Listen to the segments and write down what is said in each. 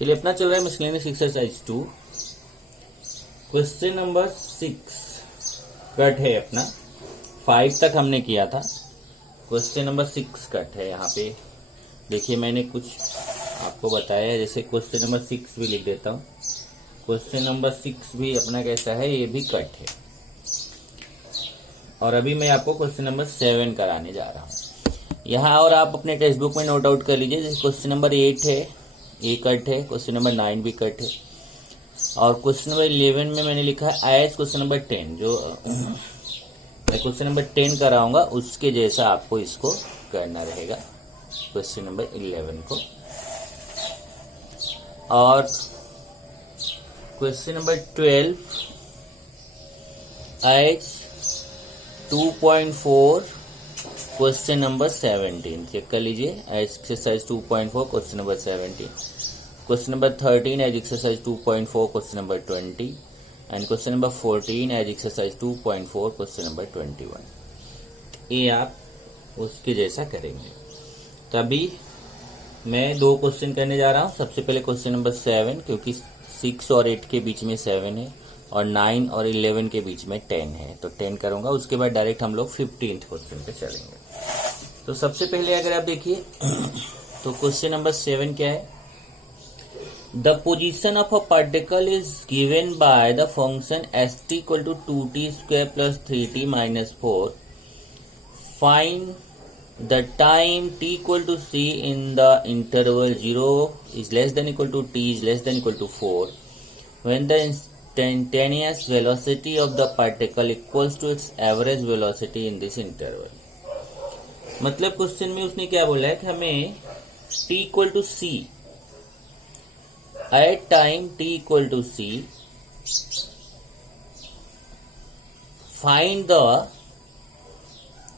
चलिए, अपना चल रहा है miscellaneous exercise 2, question number 6 cut है अपना। 5 तक हमने किया था, क्वेश्चन नंबर 6 कट है। यहाँ पे देखिए, मैंने कुछ आपको बताया है, जैसे क्वेश्चन नंबर 6 भी लिख देता हूँ। क्वेश्चन नंबर 6 भी अपना कैसा है, ये भी कट है। और अभी मैं आपको क्वेश्चन नंबर 7 कराने जा रहा हूँ यहाँ, और आप अपने टेक्स्ट बुक में नोट आउट कर लीजिए। जैसे क्वेश्चन नंबर 8 है, ये कट है। क्वेश्चन नंबर 9 भी कट है। और क्वेश्चन नंबर 11 में मैंने लिखा है एज क्वेश्चन नंबर 10, जो मैं क्वेश्चन नंबर 10 कराऊंगा उसके जैसा आपको इसको करना रहेगा, क्वेश्चन नंबर 11 को। और question number 12 as 2.4 question number 17 check कर लीजिए। Exercise 2.4 question number 17। Question number 13 as exercise 2.4 question number 20 and question number 14 as exercise 2.4 question number 21। ये आप उसके जैसा करेंगे। तभी मैं 2 क्वेश्चन करने जा रहा हूँ। सबसे पहले क्वेश्चन नंबर 7, क्योंकि 6 और 8 के बीच में 7 है और 9 और 11 के बीच में 10 है, तो 10 करूंगा। उसके बाद डायरेक्ट हम लोग 15th क्वेश्चन पे चलेंगे। तो सबसे पहले अगर आप देखिए तो क्वेश्चन नंबर 7 क्या है, the position of a particle is given by the function st equal to 2t² plus 3t minus 4। Find the time t equal to c in the interval 0 is less than equal to t is less than equal to 4 when the instantaneous velocity of the particle equals to its average velocity in this interval। मतलब question में उसने क्या बोला है कि हमें t equal to c at time t equal to c find the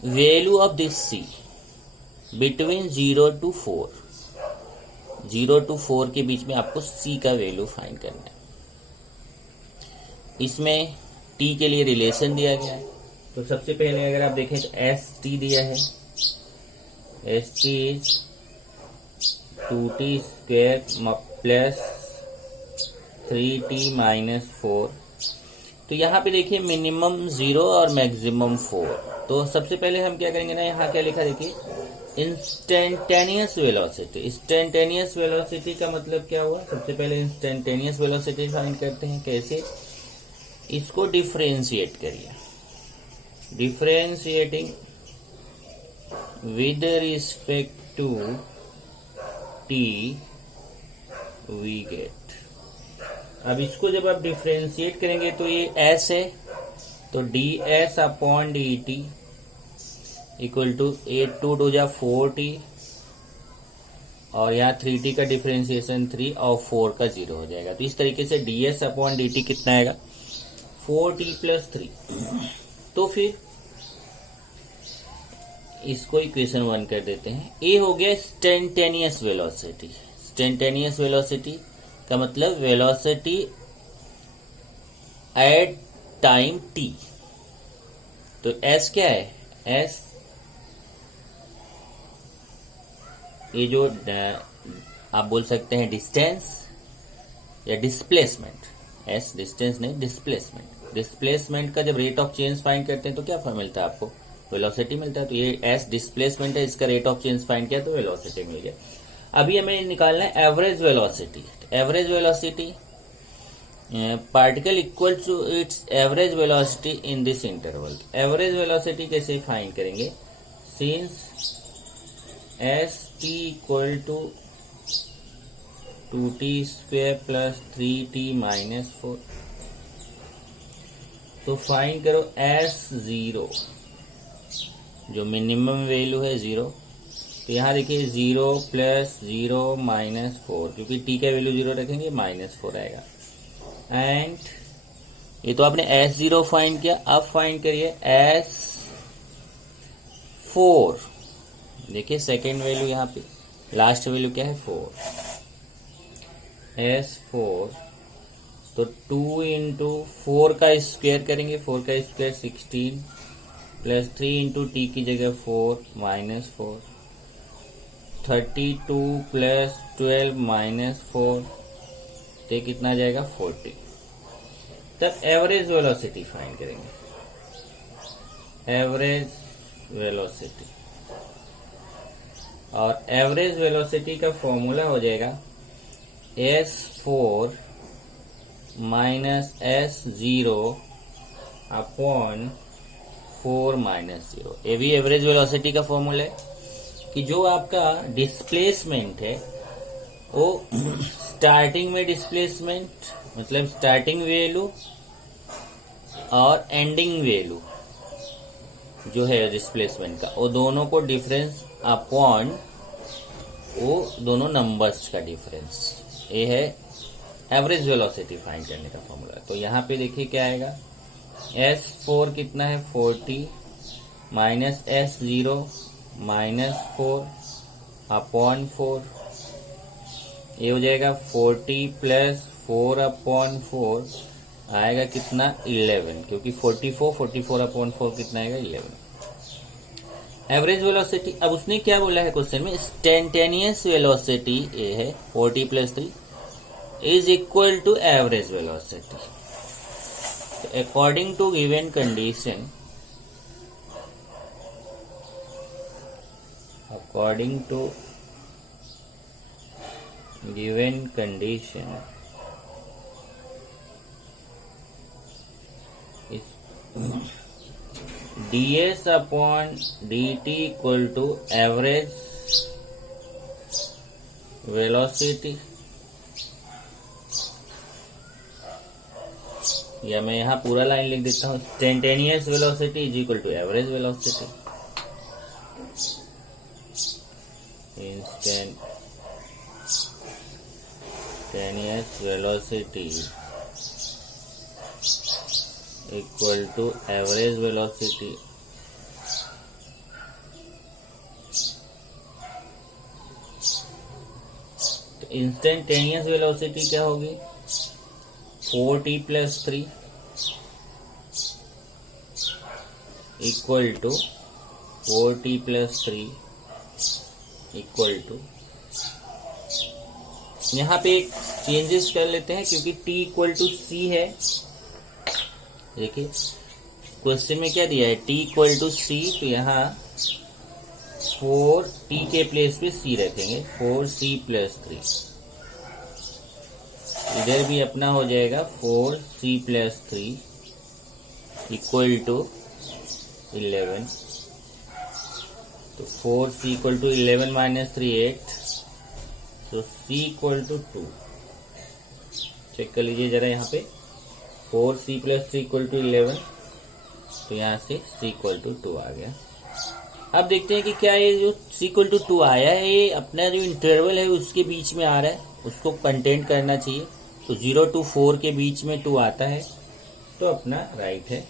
value of this c between 0 to 4। 0 to 4 के बीच में आपको c का वैल्यू फाइंड करना है। इसमें t के लिए रिलेशन दिया गया है। तो सबसे पहले अगर आप देखें तो एस टी दिया है, S T is 2t² plus 3t minus 4। तो यहाँ पे देखिए मिनिमम 0 और मैक्सिमम 4। तो सबसे पहले हम क्या करेंगे ना, यहाँ क्या लिखा देखिए, इंस्टेंटेनियस वेलोसिटी। इंस्टेंटेनियस वेलोसिटी का मतलब क्या हुआ, सबसे पहले इंस्टेंटेनियस वेलोसिटी फाइंड करते हैं। कैसे, इसको डिफरेंशिएट करिए। Differentiating with respect to T we get. अब इसको जब आप डिफरेंशिएट करेंगे तो ये एस है, तो D S upon D T equal to 8 2 2 जा 4t, और यहाँ 3t का डिफरेंशिएशन 3 और 4 का 0 हो जाएगा। तो इस तरीके से D S upon D T कितना आएगा, 4t प्लस 3। तो फिर इसको इक्वेशन 1 कर देते हैं। ए हो गया इंस्टेंटेनियस वेलोसिटी। इंस्टेंटेनियस वेलोसिटी का मतलब वेलोसिटी एट टाइम t। तो s क्या है, s ये जो आप बोल सकते हैं डिस्टेंस या डिस्प्लेसमेंट। s डिस्टेंस नहीं, डिस्प्लेसमेंट। डिस्प्लेसमेंट का जब रेट ऑफ चेंज फाइंड करते हैं तो क्या मिलता है आपको, वेलोसिटी मिलता है। तो ये s डिस्प्लेसमेंट है, इसका रेट ऑफ चेंज फाइंड किया तो वेलोसिटी मिल गया। अभी हमें निकालना है average velocity. Average velocity, particle equal to its average velocity in this interval. Average velocity कैसे फाइंड करेंगे, since S T equal to 2t² plus 3t minus 4। तो फाइंड करो S0, जो मिनिमम वैल्यू है 0। तो यहाँ देखिए 0 प्लस 0 माइनस 4, क्योंकि t का वैल्यू 0 रखेंगे माइनस 4 आएगा। एंड ये तो आपने S0 फाइंड किया। अब फाइंड करिए S4। देखिए सेकेंड वैल्यू, यहाँ पे लास्ट वैल्यू क्या है, 4। S4 तो 2 इंटू 4 का स्क्वायर करेंगे, 4 का स्क्वायर 16 प्लस 3 इंटू टी की जगह 4 माइनस 4, 32 प्लस 12 माइनस 4 तो ये कितना आ जाएगा 40। तब एवरेज वेलोसिटी फाइंड करेंगे, एवरेज वेलोसिटी, और एवरेज वेलोसिटी का फॉर्मूला हो जाएगा S4 minus S0 upon 4 minus 0। ये भी एवरेज वेलोसिटी का फॉर्मूला है कि जो आपका डिस्प्लेसमेंट है वो स्टार्टिंग में डिस्प्लेसमेंट मतलब स्टार्टिंग वैल्यू और एंडिंग वैल्यू जो है डिस्प्लेसमेंट का, वो दोनों को डिफरेंस अपॉन वो दोनों नंबर्स का डिफरेंस, ये है एवरेज वेलोसिटी फाइंड करने का फॉर्मूला। तो यहाँ पे देखिए क्या आएगा, S4 कितना है 40 माइनस S0 माइनस 4 अपॉन 4, ये हो जाएगा 40 प्लस 4 अपॉन 4 आएगा कितना 11, क्योंकि 44 अपॉन 4 कितना आएगा 11। एवरेज वेलोसिटी, अब उसने क्या बोला है क्वेश्चन में, इंस्टेंटेनियस वेलोसिटी ये है 40 plus 3 is equal to average velocity. According to given condition, according to given condition is ds upon dt equal to average velocity, या मैं यहाँ पूरा लाइन लिख देता हूँ, instantaneous velocity is equal to average velocity, instantaneous velocity equal to average velocity। तो instantaneous velocity क्या होगी 4t plus 3 equal to 4t plus 3 equal to, यहाँ पे एक चेंजेस कर लेते हैं क्योंकि t इक्वल टू c है। देखिए क्वेश्चन में क्या दिया है, t इक्वल टू c, तो यहाँ 4t के प्लेस पे c रखेंगे, 4c प्लस 3, इधर भी अपना हो जाएगा 4c प्लस 3 इक्वल टू 11। तो 4c इक्वल टू 11 माइनस 3 8, तो c इक्वल टू 2। चेक कर लीजिए जरा यहाँ पे 4c प्लस 3 इक्वल टू 11, तो यहाँ से c इक्वल टू 2 आ गया। अब देखते हैं कि क्या ये जो c इक्वल टू 2 आया है ये अपना जो इंटरवल है उसके बीच में आ रहा है, उसको कंटेंट करना चाहिए। तो 0 to 4 के बीच में 2 आता है तो अपना राइट है।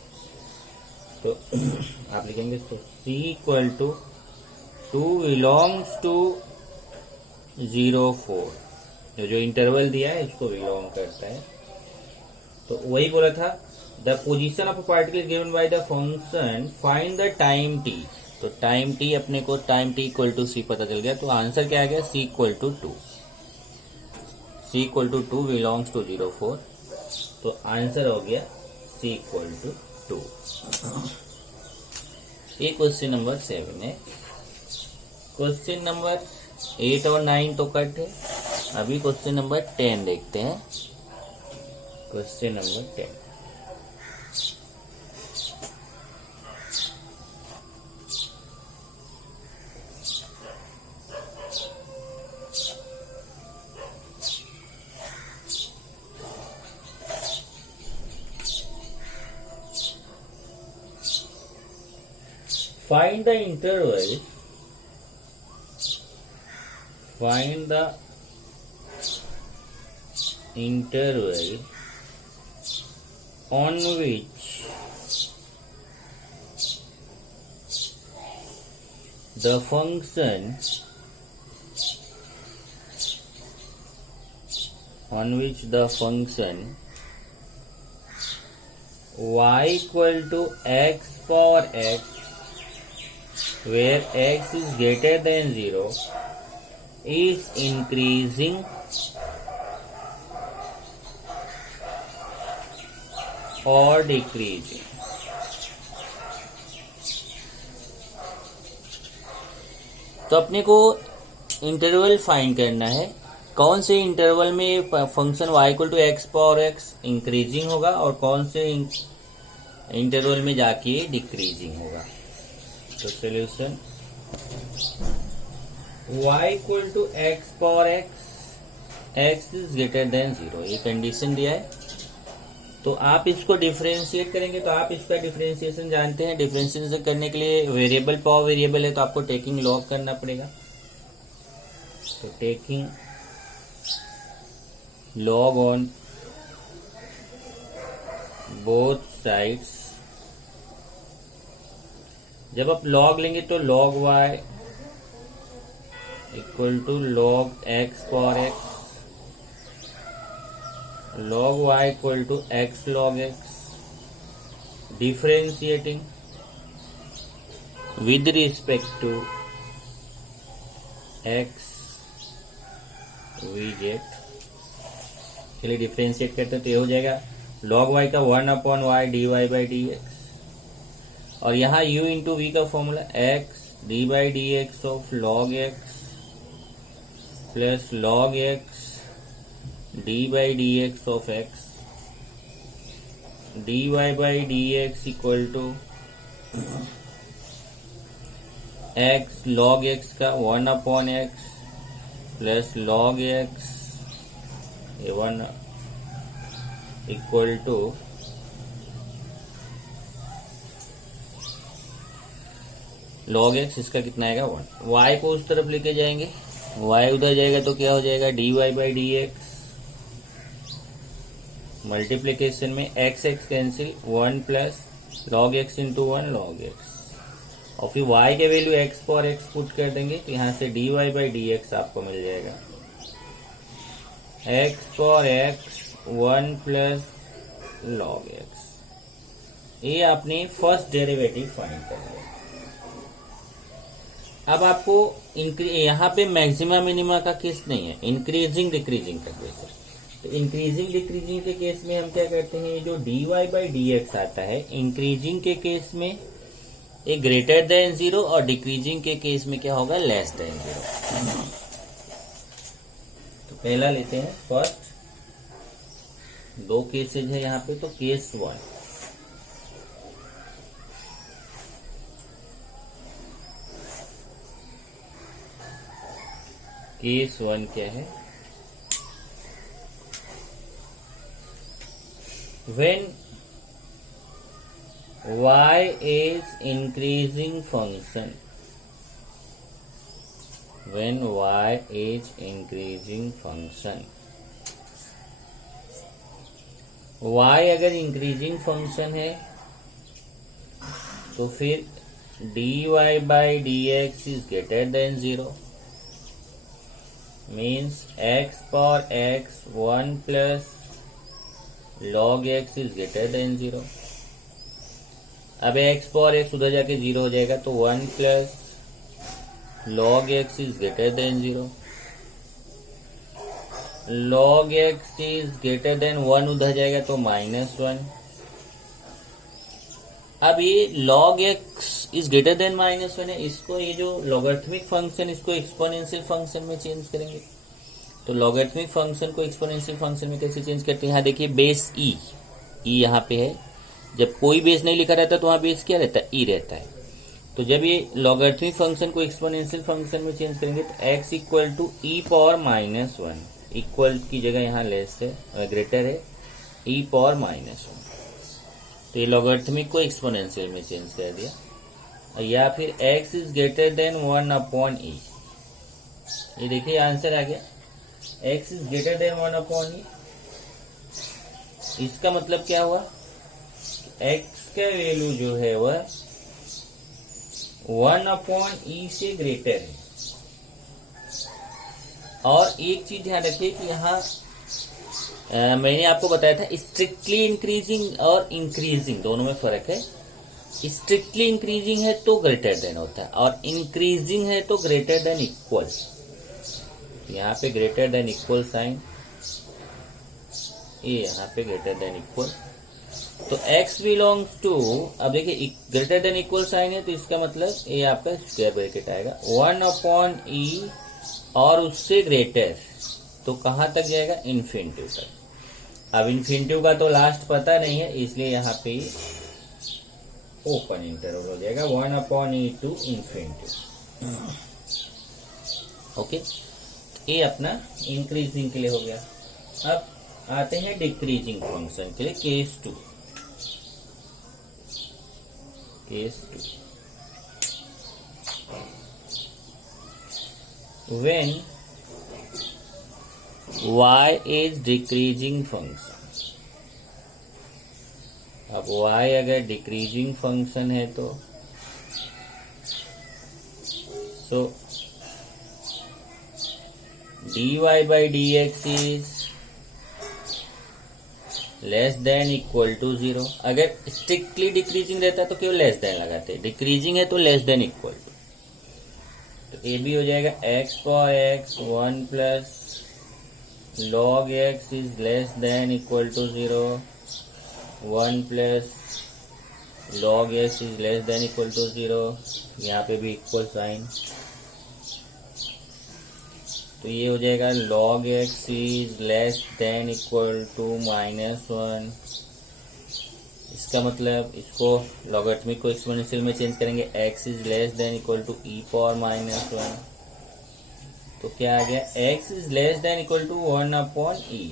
तो आप लिखेंगे तो c equal to 2 belongs to 0 4, जो इंटरवल दिया है उसको बिलोंग करता है। तो वही बोला था, the position of particle given by the function find the time t। तो टाइम t अपने को time t equal to c पता चल गया, तो आंसर क्या आ गया c equal to 2, c equal to 2 belongs to 0 4, तो आंसर हो गया c इक्वल टू 2। ये क्वेश्चन नंबर 7 है। क्वेश्चन नंबर 8 और 9 तो कट है, अभी क्वेश्चन नंबर 10 देखते हैं। Question number 10, find the interval on which the function y equal to x power x, where x is greater than 0, is increasing और decreasing. तो अपने को इंटरवल फाइंड करना है, कौन से इंटरवल में function y equal to X power X increasing होगा और कौन से इंटरवल में जाके डिक्रीजिंग होगा। तो solution y equal to X power X is greater than 0, ये कंडीशन दिया है। तो आप इसको डिफरेंशिएट करेंगे, तो आप इसका डिफरेंशिएशन जानते हैं। डिफरेंशिएशन करने के लिए वेरिएबल पावर वेरिएबल है तो आपको टेकिंग लॉग करना पड़ेगा। तो taking log on both sides, जब आप log लेंगे तो log y equal to log x power x, log y equal to x log x, differentiating with respect to x we get. चलिए डिफरेंशिएट करते हैं तो ये हो जाएगा log y का 1/y dy by D x, और यहाँ u इंटू वी का formula x D by D X of log x plus log x D by D X of x dy by D x equal to x log x का 1/x plus log x A1 equal to log x, इसका कितना आएगा 1। y को उस तरफ लेके जाएंगे, y उधर जाएगा तो क्या हो जाएगा dy by D x, multiplication में x x cancel 1 plus log x into 1 log x, और फिर y के वैल्यू x पर x पुट कर देंगे तो यहाँ से dy बाई डी एक्स आपको मिल जाएगा x पर x 1 प्लस log x। ये आपने फर्स्ट डेरिवेटिव फाइंड कर लिया। अब आपको यहाँ पे मैक्सिमा मिनिमा का केस नहीं है, इंक्रीजिंग डिक्रीजिंग का केस है। तो इंक्रीजिंग डिक्रीजिंग के केस में हम क्या करते हैं, जो dy बाई डी एक्स आता है इंक्रीजिंग के केस में ये ग्रेटर देन 0 और डिक्रीजिंग के केस में क्या होगा लेस देन 0। तो पहला लेते हैं फर्स्ट, दो केसेज है यहाँ पे। तो केस 1, केस 1 क्या है, when y is increasing function, when y is increasing function, y अगर इंक्रीजिंग फंक्शन है तो फिर dy by D x is greater than 0, means x power x 1 plus log x is greater than 0। अब x power x उधर जाके 0 हो जाएगा तो 1 plus log x is greater than 0, log x is greater then 1 उधर जाएगा तो -1। अब ये log x is greater then -1 है, इसको ये जो लॉगरिथमिक फंक्शन इसको एक्सपोनेंशियल फंक्शन में चेंज करेंगे। तो लॉगरिथमिक फंक्शन को एक्सपोनेंशियल फंक्शन में कैसे चेंज करते हैं, यहाँ देखिए बेस ई यहाँ पे है। जब कोई बेस नहीं लिखा रहता तो वहां बेस क्या रहता है, ई रहता है। तो जब ये लॉगरिथमिक फंक्शन को एक्सपोनेंशियल फंक्शन में चेंज करेंगे तो x equal to E power -1, equal की जगह यहाँ लेस है, ग्रेटर है e पावर -1। तो ये लॉगरिथमिक को एक्सपोनेंशियल में चेंज कर दिया। या फिर x is greater then 1/e, ये देखिए आंसर आ गया, x is greater then 1/e। इसका मतलब क्या हुआ, x का वैल्यू जो है वह 1/e से ग्रेटर है। और एक चीज ध्यान रखिए कि यहाँ मैंने आपको बताया था स्ट्रिक्टली इंक्रीजिंग और इंक्रीजिंग दोनों में फर्क है। स्ट्रिक्टली इंक्रीजिंग है तो ग्रेटर देन होता है और इंक्रीजिंग है तो ग्रेटर देन इक्वल। यहाँ पे ग्रेटर देन इक्वल साइन, ये यहाँ पे ग्रेटर देन इक्वल। तो x बिलोंग्स टू, अब देखिए ग्रेटर देन इक्वल साइन है तो इसका मतलब ये आपका स्क्वायर ब्रैकेट आएगा 1/e और उससे ग्रेटर, तो कहां तक जाएगा, इन्फिनिटिव तक। अब इन्फिनिटिव का तो लास्ट पता नहीं है, इसलिए यहाँ पे ओपन इंटरवल हो जाएगा 1/e टू इन्फिनिटिव। ओके, ये अपना इंक्रीजिंग के लिए हो गया। अब आते हैं डिक्रीजिंग फंक्शन के लिए, case 2। When y is decreasing function, अब y अगर डिक्रीजिंग फंक्शन है तो so dy/dx is less than equal to 0। अगर स्ट्रिक्टली डिक्रीजिंग रहता तो केवल लेस देन लगाते, डिक्रीजिंग है तो लेस देन इक्वल टू। तो ये भी हो जाएगा x पर x 1 plus log x is less than equal to 0, 1 plus log x is less than equal to 0। यहाँ पे भी इक्वल साइन, तो ये हो जाएगा log x is less than equal to -1। इसका मतलब इसको लॉगरिथमिक को एक्सपोनेंशियल में चेंज करेंगे, x is less than equal to e power -1। तो क्या आ गया, x is less than equal to 1/e,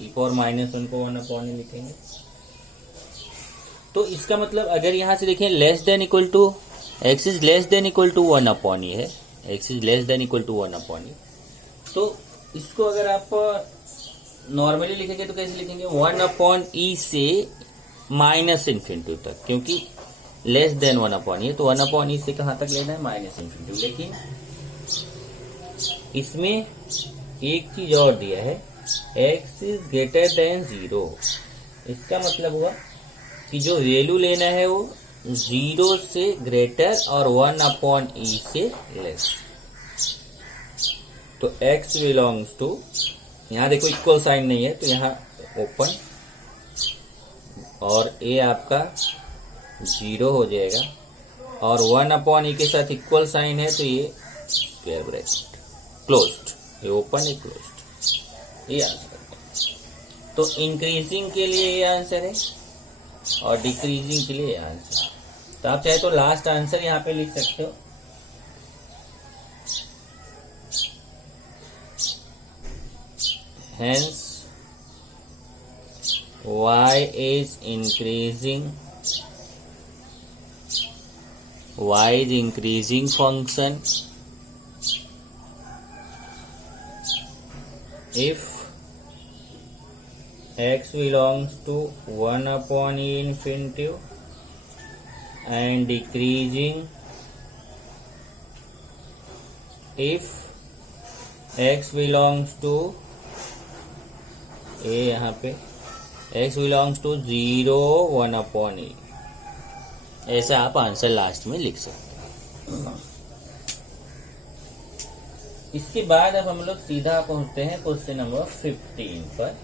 e power -1 को 1/e लिखेंगे। तो इसका मतलब अगर यहां से देखें less than equal to, x is less than equal to 1/e है, x is less than equal to 1/e। तो इसको अगर आप नॉर्मली लिखेंगे तो कैसे लिखेंगे, 1/e से -इन्फिनिटी तक, क्योंकि लेस देन 1/e है तो 1/e से कहां तक लेना है, -इन्फिनिटी। लेकिन इसमें एक चीज और दिया है, x इज ग्रेटर देन 0। इसका मतलब हुआ कि जो वैल्यू लेना है वो 0 से ग्रेटर और 1/e से लेस। तो x बिलोंग्स टू, यहां देखो इक्वल साइन नहीं है तो यहां ओपन, और a आपका 0 हो जाएगा, और 1/e के साथ इक्वल साइन है तो ये स्क्वायर ब्रैकेट क्लोज्ड, ये ओपन है क्लोज्ड, ये आंसर। तो इंक्रीजिंग के लिए ये आंसर है और डिक्रीजिंग के लिए ये आंसर। तो आप चाहे तो लास्ट आंसर यहाँ पे लिख सकते हो, hence y is increasing function if x belongs to 1/e infinitive and decreasing if x belongs to, ये यहाँ पे x बिलोंग्स टू 0 1/e, ऐसा आप आंसर लास्ट में लिख सकते हैं। इसके बाद अब हम लोग सीधा पहुंचते हैं क्वेश्चन नंबर 15 पर।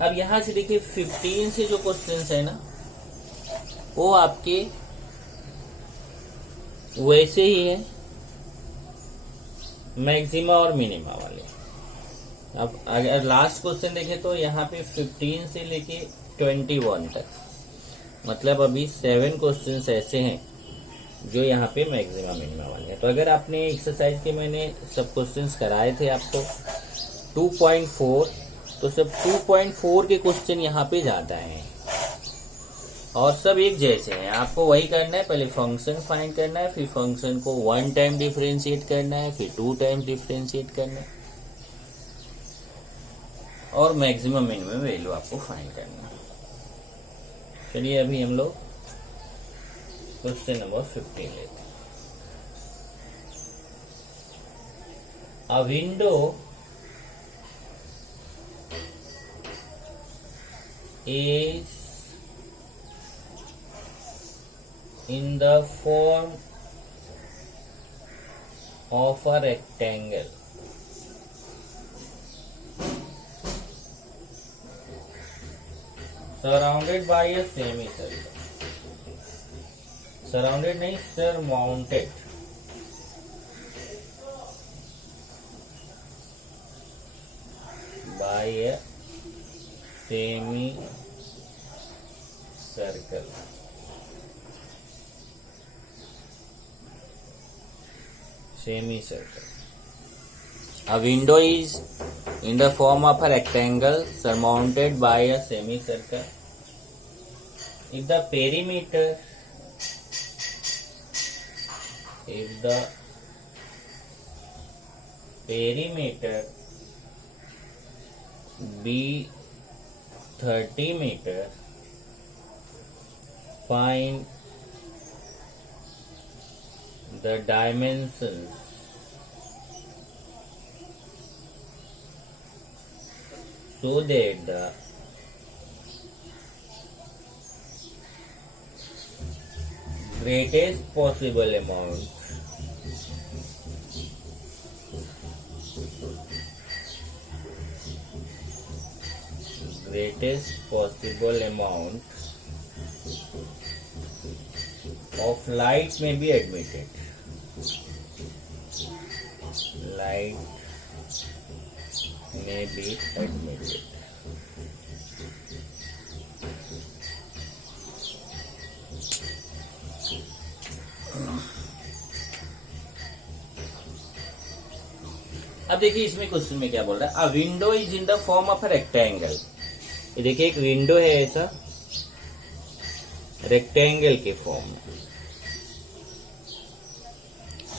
अब यहां से देखिए 15 से जो क्वेश्चंस है ना वो आपके वैसे ही है, मैक्सिमा और मिनिमा वाले। अब अगर लास्ट क्वेश्चन देखें तो यहाँ पे 15 से लेके 21 तक, मतलब अभी 7 क्वेश्चंस ऐसे हैं जो यहाँ पे मैक्सिमा मिनिमा वाले हैं। तो अगर आपने एक्सरसाइज के मैंने सब क्वेश्चंस कराए थे आपको 2.4, तो सब 2.4 के क्वेश्चन यहाँ पे ज्यादा हैं और सब एक जैसे हैं। आपको वही करना है, पहले फंक्शन फाइंड करना है, फिर फंक्शन को 1 टाइम डिफरेंशिएट करना है, फिर 2 टाइम डिफरेंशिएट करना है और मैक्सिमम मिनिमम वैल्यू आपको फाइंड करना है। चलिए अभी हम लोग क्वेश्चन नंबर 15 लेते हैं। A window is in the form of a rectangle. Surrounded by a semi circle, surrounded नहीं surmounted, by a semi circle, semi circle. A window is in the form of a rectangle surmounted by a semicircle. If the perimeter be 30 meter, find the dimensions so that the greatest possible amount of light may be admitted. Light may be admitted. अब देखिए इसमें question में क्या बोल रहा है, अ window is in the form of a rectangle. ये देखिए एक विंडो है ऐसा रेक्टेंगल के फॉर्म में,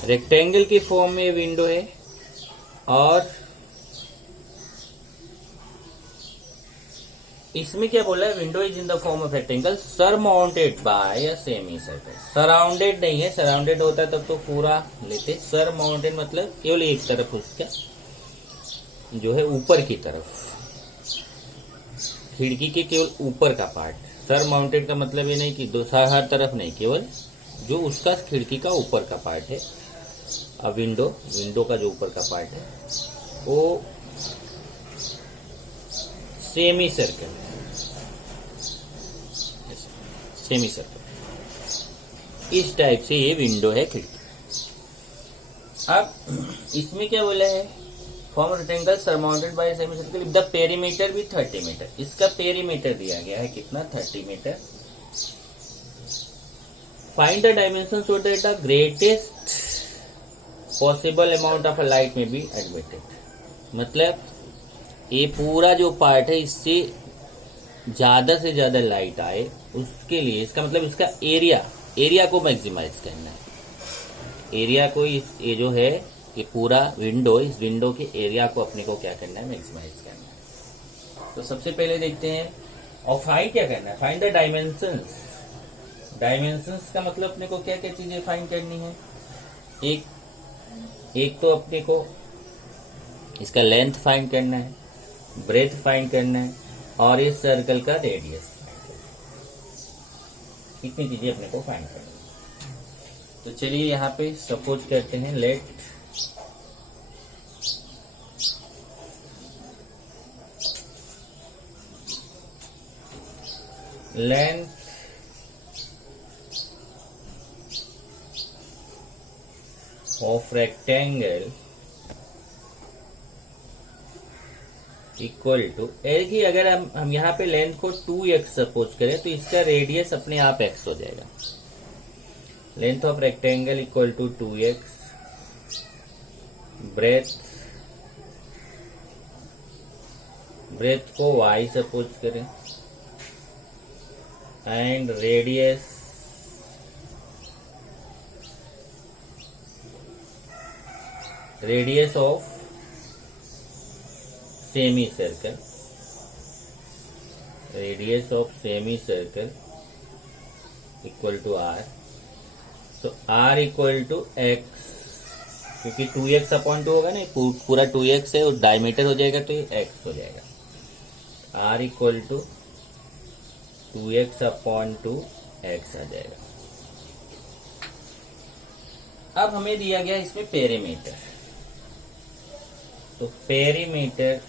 रेक्टेंगल की फॉर्म में विंडो है और इसमें क्या बोला है, window is in the form of rectangle surmounted by a semi circle. Surrounded नहीं है, सराउंडेड होता तब तो पूरा लेते, सरमाउंटेड मतलब केवल एक तरफ उसका जो है ऊपर की तरफ, खिड़की के केवल ऊपर का पार्ट। सरमाउंटेड का मतलब ये नहीं कि हर तरफ नहीं, केवल जो उसका खिड़की का ऊपर का पार्ट है। अब विंडो का जो ऊपर का पार्ट है वो सेमी सर्कल, सेमी सर्कल इस टाइप से ये विंडो है, खिड़की। अब इसमें क्या बोला है, form rectangle surmounted bye semi circle if the perimeter भी 30 मीटर। इसका पेरीमीटर दिया गया है कितना, 30 metre. Find the dimension so that the greatest possible amount of light may be admitted. मतलब ये पूरा जो पार्ट है इससे ज्यादा से ज्यादा लाइट आए उसके लिए, इसका मतलब इसका एरिया को मैक्सिमाइज करना है। एरिया को ये जो है ये पूरा विंडो, इस विंडो के एरिया को अपने को क्या करना है, मैक्सिमाइज करना है। तो सबसे पहले देखते हैं और फाइंड क्या करना है, फाइंड द डायमेंशंस। डायमेंशंस का मतलब अपने को क्या क्या चीजें फाइंड करनी है। एक तो अपने को इसका लेंथ फाइंड करना है, ब्रेथ फाइंड करना है और इस सर्कल का रेडियस। इतनी चीजें अपने को फाइंड करनी है। तो चलिए यहाँ पे सपोज करते हैं, let length of rectangle equal to, कि अगर हम यहाँ पे लेंथ को 2x सपोज करें तो इसका रेडियस अपने आप x हो जाएगा। Length of rectangle equal to 2x, breadth को y सपोज करें and radius of semi circle, equal to r। तो r इक्वल टू x, क्योंकि 2x अपॉन 2 होगा ना, पूरा 2x है और डायमीटर हो जाएगा तो ये x हो जाएगा। r equal to 2x upon 2x आ जाएगा। अब हमें दिया गया इसमें पेरीमीटर, तो perimeter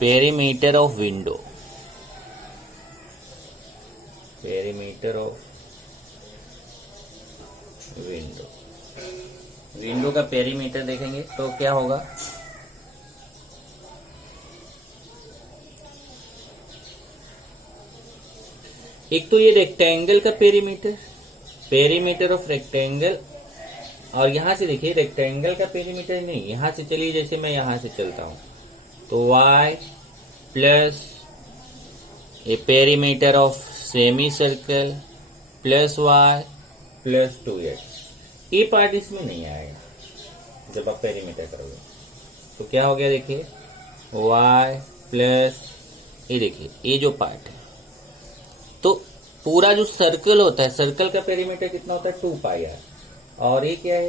perimeter of window, perimeter of window, window का पेरीमीटर देखेंगे तो क्या होगा, एक तो ये रेक्टेंगल का पेरीमीटर, पेरीमीटर ऑफ रेक्टेंगल, और यहां से देखिए रेक्टेंगल का पेरीमीटर नहीं, यहां से चलिए जैसे मैं यहां से चलता हूं तो y plus A perimeter of semi circle plus y plus 2x, ये पार्ट इसमें नहीं आएगा जब आप पेरीमीटर करोगे। तो क्या हो गया देखिए y प्लस ये, देखिए ये जो पार्ट है, तो पूरा जो सर्कल होता है, सर्कल का पेरीमीटर कितना होता है 2 पाई आर, और ये क्या है,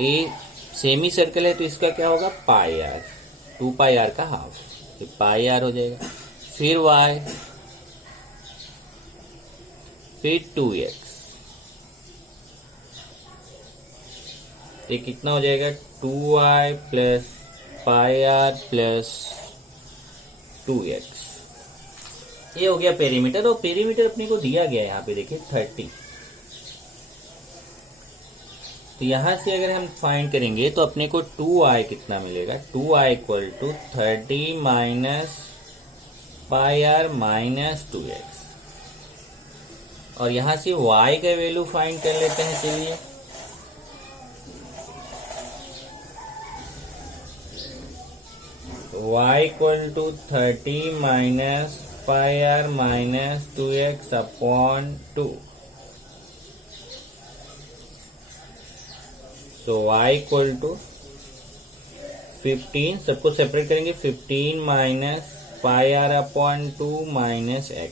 ये सेमी सर्कल है तो इसका क्या होगा पाई आर, 2 पाई आर का हाफ, तो पाई आर हो जाएगा, फिर y, फिर 2x, ये कितना हो जाएगा 2y plus pi are plus 2x, ये हो गया पेरीमीटर। और पेरीमीटर अपने को दिया गया है यहाँ पे देखिए 30, तो यहां से अगर हम फाइंड करेंगे तो अपने को 2i कितना मिलेगा, 2i equal to 30 minus pi r minus 2x, और यहां से y का वैल्यू फाइंड कर लेते हैं। चलिए y equal to 30 minus pi r minus 2x upon 2, तो y इक्वल टू 15, सबको सेपरेट करेंगे, 15 minus pi r upon 2 minus x,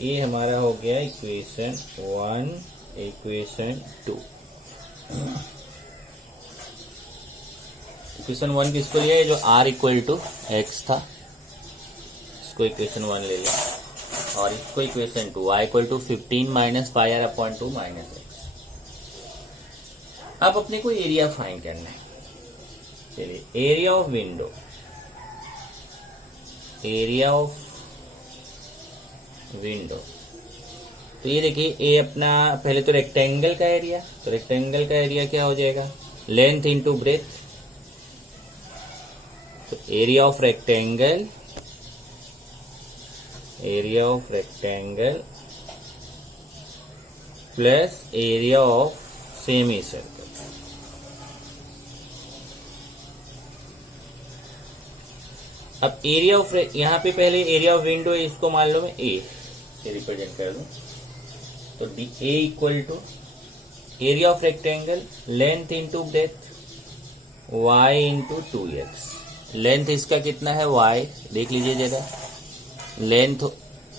ये हमारा हो गया इक्वेशन 1, इक्वेशन 2। इक्वेशन 1 किसको लिया है, जो r इक्वल टू x था, इसको इक्वेशन 1 ले लिया, और इसको equation 2, y equal to 15 minus pi r upon 2 minus x। अब अपने को एरिया फाइंड करना है। चलिए area of window, area of window, तो ये देखिए ये अपना पहले तो रेक्टेंगल का एरिया, तो रेक्टेंगल का एरिया क्या हो जाएगा लेंथ इंटू ब्रेथ, तो area of rectangle, area of rectangle plus area of semi circle. अब एरिया ऑफ, यहां पे पहले एरिया ऑफ विंडो है, इसको मान लो मैं ए से रिप्रेजेंट कर दूं, तो D A equal to area of rectangle length into breadth y into 2x, लेंथ इसका कितना है y, देख लीजिए जरा,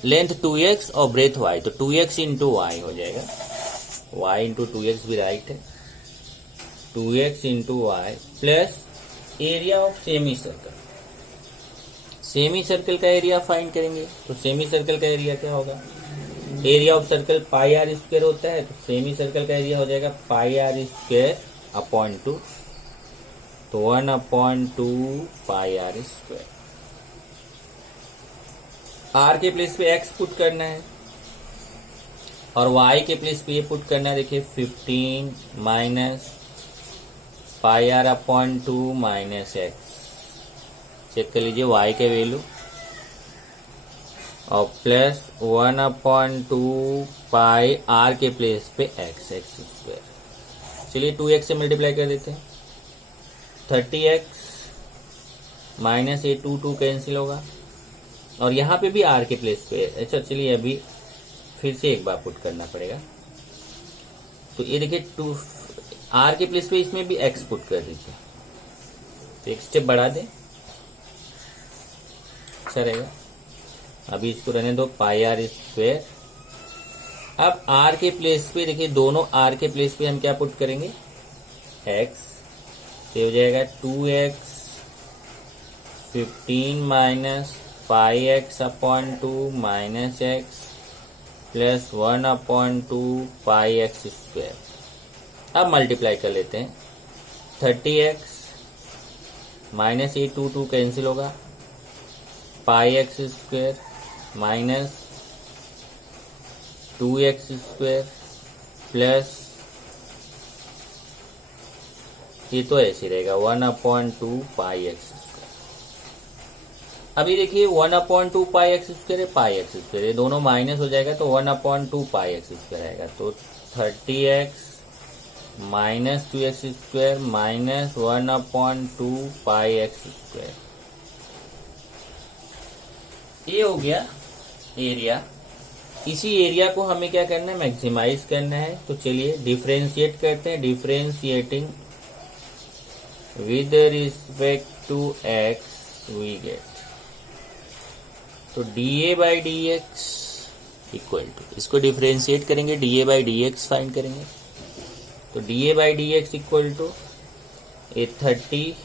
लेंथ 2x और ब्रेथ y, तो 2x इंटू y हो जाएगा, y इंटू 2x भी राइट है, 2x into y plus area of semi circle, semi circle का एरिया फाइंड करेंगे, तो सेमी सर्कल का एरिया क्या होगा, area of circle pi r square होता है, तो सेमी सर्कल का एरिया हो जाएगा पाई आर स्क्वायर अपॉन 2, तो 1 upon 2 pi r square. R के प्लेस पे एक्स पुट करना है और वाई के प्लेस पे ये पुट करना है, देखिए 15 minus pi r upon 2 minus x, check कर लीजिए y के वैल्यू, और प्लस 1 अपॉन 2 पाई r के प्लेस पे x, एक्स स्क्वायर। चलिए 2x से मल्टीप्लाई कर देते हैं, 30x माइनस ये 2 कैंसिल होगा, और यहाँ पे भी r के प्लेस पे, अच्छा चलिए अभी फिर से एक बार पुट करना पड़ेगा, तो ये देखिए 2 r के प्लेस पे इसमें भी x पुट कर दीजिए, तो एक स्टेप बढ़ा दें, अच्छा रहेगा। अभी इसको रहने दो पाई आर स्क्वायर। अब r के प्लेस पे देखिए, दोनों r के प्लेस पे हम क्या पुट करेंगे x, तो हो जाएगा 2x 15 minus pi x upon 2 minus x plus 1 upon 2 pi x square. अब मल्टीप्लाई कर लेते हैं, 30x माइनस ये टू कैंसिल होगा, pi x square minus 2x square plus ये तो ऐसे रहेगा 1/2 पाई एक्स स्क्वायर। अभी देखिए 1/2 पाई एक्स स्क्वायर है, पाई एक्स स्क्वायर, ये दोनों माइनस हो जाएगा तो 1/2 पाई एक्स स्क्वायर आएगा। तो 30x minus 2x square minus 1/2 पाई एक्स स्क्वायर। ये हो गया एरिया। इसी एरिया को हमें क्या करना है, मैक्सिमाइज करना है। तो चलिए डिफरेंशिएट करते हैं। Differentiating with respect to x we get, तो dA by D x equal to, इसको डिफरेंशिएट करेंगे, dA by D x find करेंगे। तो dA by D x equal to a 30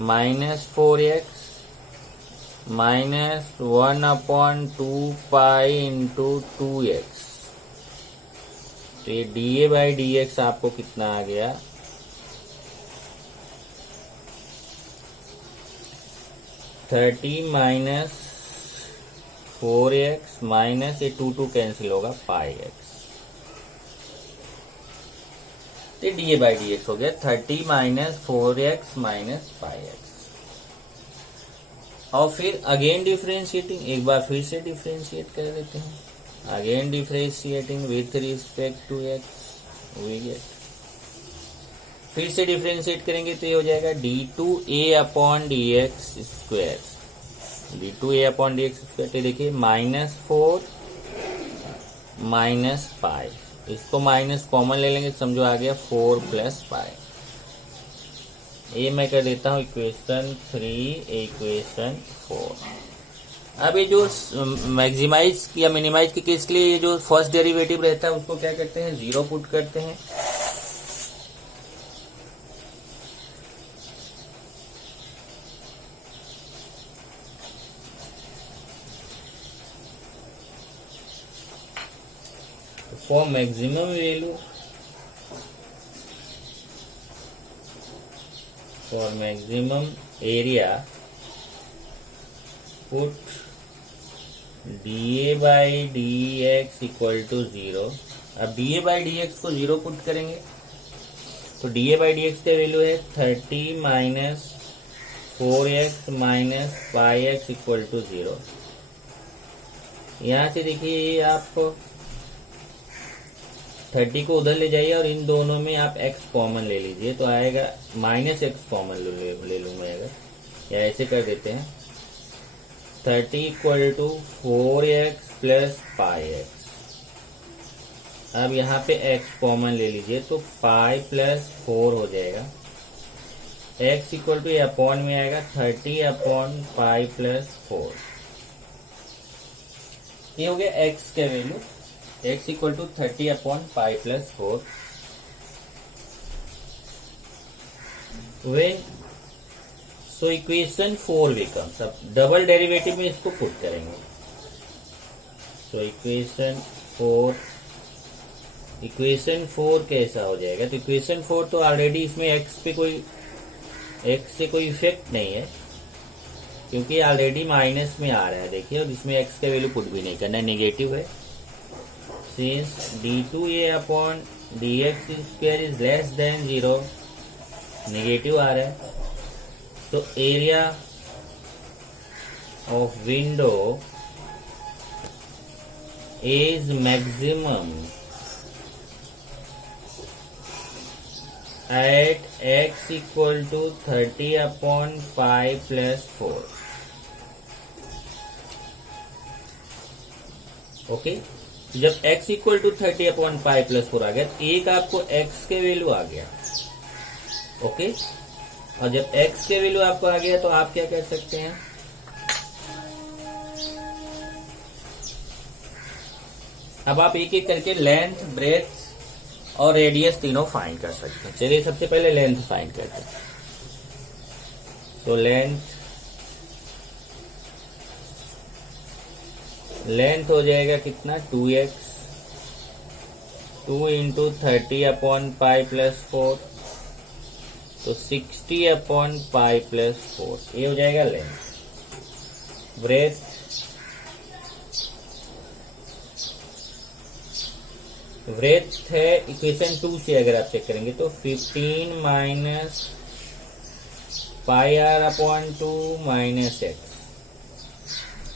minus 4x minus 1/2 pi into 2x। तो ये dA by D x आपको कितना आ गया, 30 माइनस 4x माइनस ये 2 कैंसिल होगा पाई एक्स। तो dA बाई डी एक्स हो गया 30 minus 4x minus pi x. और फिर अगेन डिफरेंशिएटिंग, एक बार फिर से डिफरेंशिएट कर देते हैं। Again differentiating with respect to x we get, फिर से डिफरेंशिएट करेंगे तो ये हो जाएगा d2a upon d x square, d2a upon d x square. तो देखिए -4 माइनस पाई, इसको माइनस कॉमन ले लेंगे, समझो आ गया 4 प्लस पाई। ये मैं कर देता हूँ इक्वेशन 3, इक्वेशन 4। अब ये जो मैक्सिमाइज या मिनिमाइज के केस के लिए ये जो फर्स्ट डेरिवेटिव रहता है उसको क्या करते हैं, 0 पुट करते हैं। For maximum value, for maximum area, put dA by dx equal to 0। अब dA by dx को 0 पुट करेंगे तो dA by dx का वैल्यू है 30 minus 4x minus pi x equal to 0। यहाँ से देखिए आप 30 को उधर ले जाइए और इन दोनों में आप x कॉमन ले लीजिए तो आएगा -x कॉमन ले लूंगा अगर, या ऐसे कर देते हैं 30 equal to 4x plus pi x. अब यहाँ पे x कॉमन ले लीजिए तो पाई प्लस 4 हो जाएगा, x इक्वल टू अपॉन में आएगा 30 अपॉन पाई प्लस 4। ये हो गया x का value, x equal to 30 upon pi plus 4। When so equation 4 becomes, अब डबल डेरिवेटिव में इसको पुट करेंगे। सो इक्वेशन 4 कैसा हो जाएगा, तो इक्वेशन 4 तो ऑलरेडी इसमें x से कोई इफेक्ट नहीं है क्योंकि ऑलरेडी माइनस में आ रहा है देखिए, और इसमें x का वैल्यू पुट भी नहीं करना, नेगेटिव है। Since d2a upon dx square is less than 0, negative आ रहा है, तो area of window is maximum at x equal to 30 upon pi plus 4। Okay, जब x equal to 30 upon pi plus 4 आ गया तो एक आपको x के वैल्यू आ गया। ओके, और जब x के वैल्यू आपको आ गया तो आप क्या कर सकते हैं, अब आप एक एक करके लेंथ, ब्रेथ और रेडियस तीनों फाइंड कर सकते हैं। चलिए सबसे पहले लेंथ फाइंड करते हैं। तो लेंथ हो जाएगा कितना, 2x, 2 into 30 upon pi plus 4 तो 60/π+4 ये हो जाएगा लेंथ। ब्रेथ है इक्वेशन 2 से अगर आप चेक करेंगे तो 15 माइनस πr/2 माइनस x,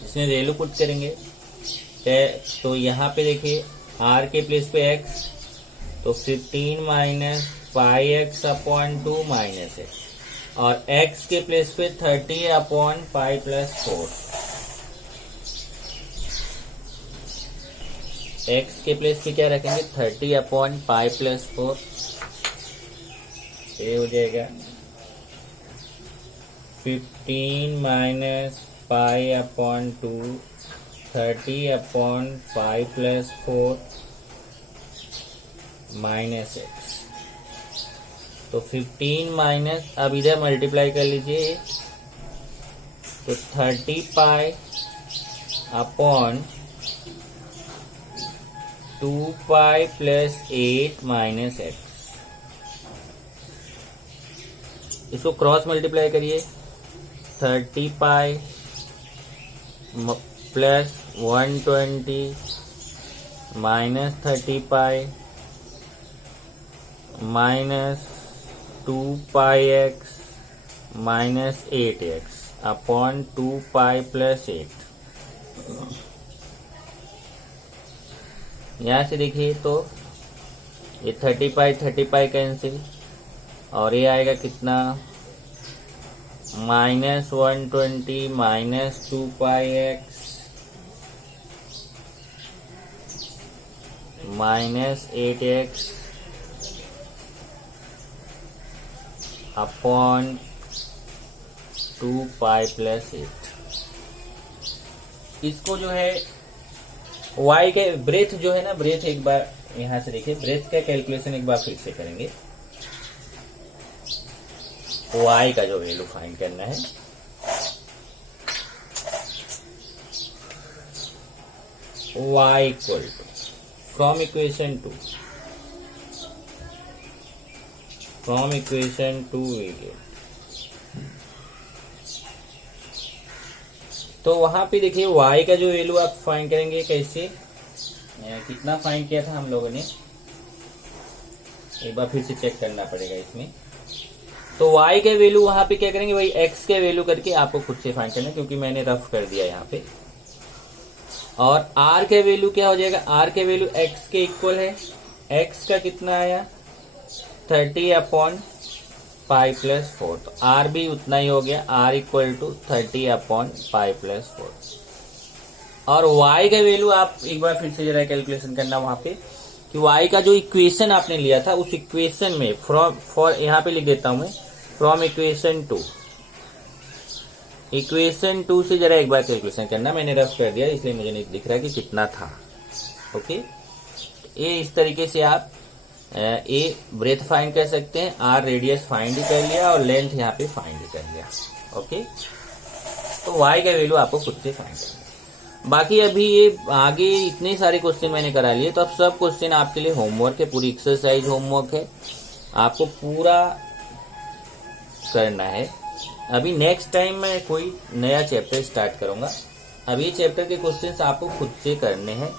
इसमें वैल्यू पुट करेंगे तो यहाँ पे देखिए r के प्लेस पे x, तो 15 माइनस πx/2 माइनस x, और x के प्लेस पे 30/π+4, x के प्लेस पे क्या रखेंगे 30/π+4, ये हो जाएगा 15 माइनस π/2 30/π+4 माइनस x, तो 15 माइनस, अब इधर मल्टीप्लाई कर लीजिए तो 30π/2π+8 माइनस x, इसको क्रॉस मल्टीप्लाई करिए 30π + 120 minus 30π minus 2πx minus 8x/2π+8। यहाँ से देखिए तो ये 30π कैंसिल, और ये आएगा कितना -120 माइनस 2πx माइनस 8x/2π+8। इसको जो है y के ब्रेथ जो है ना, ब्रेथ एक बार यहां से देखिए, ब्रेथ का कैलकुलेशन एक बार फिर से करेंगे। y का जो वैल्यू फाइंड करना है, y equal to from equation 2 we get, तो वहां पे देखिए y का जो वैल्यू आप फाइंड करेंगे कैसे, कितना फाइंड किया था हम लोगों ने, एक बार फिर से चेक करना पड़ेगा इसमें। तो y के वैल्यू वहां पे क्या करेंगे, वही x के वैल्यू करके आपको खुद से फाइंड करना है, क्योंकि मैंने रफ कर दिया यहाँ पे। और r के वैल्यू क्या हो जाएगा, r के वैल्यू x के इक्वल है, x का कितना आया 30/π+4, तो r भी उतना ही हो गया, r इक्वल टू 30/π+4। और y का वैल्यू आप एक बार फिर से जरा कैलकुलेशन करना वहां पे, कि y का जो इक्वेशन आपने लिया था उस इक्वेशन में फॉर यहाँ पे लिख देता हूं मैं, फ्रॉम इक्वेशन 2 से जरा एक बार कैलकुलेशन करना, मैंने रफ कर दिया इसलिए मुझे नहीं दिख रहा कि कितना था। ओके, ये इस तरीके से आप ए ब्रेथ फाइंड कर सकते हैं, आर रेडियस फाइंड ही कर लिया और लेंथ यहाँ पे फाइंड ही कर लिया। ओके, तो y का वैल्यू आपको खुद से फाइंड करना है। बाकी अभी ये आगे इतने सारे क्वेश्चन मैंने करा लिए, तो अब सब क्वेश्चन आपके लिए होमवर्क है, पूरी एक्सरसाइज होमवर्क है, आपको पूरा करना है। अभी नेक्स्ट टाइम मैं कोई नया चैप्टर स्टार्ट करूंगा, अभी चैप्टर के क्वेश्चंस आपको खुद से करने हैं।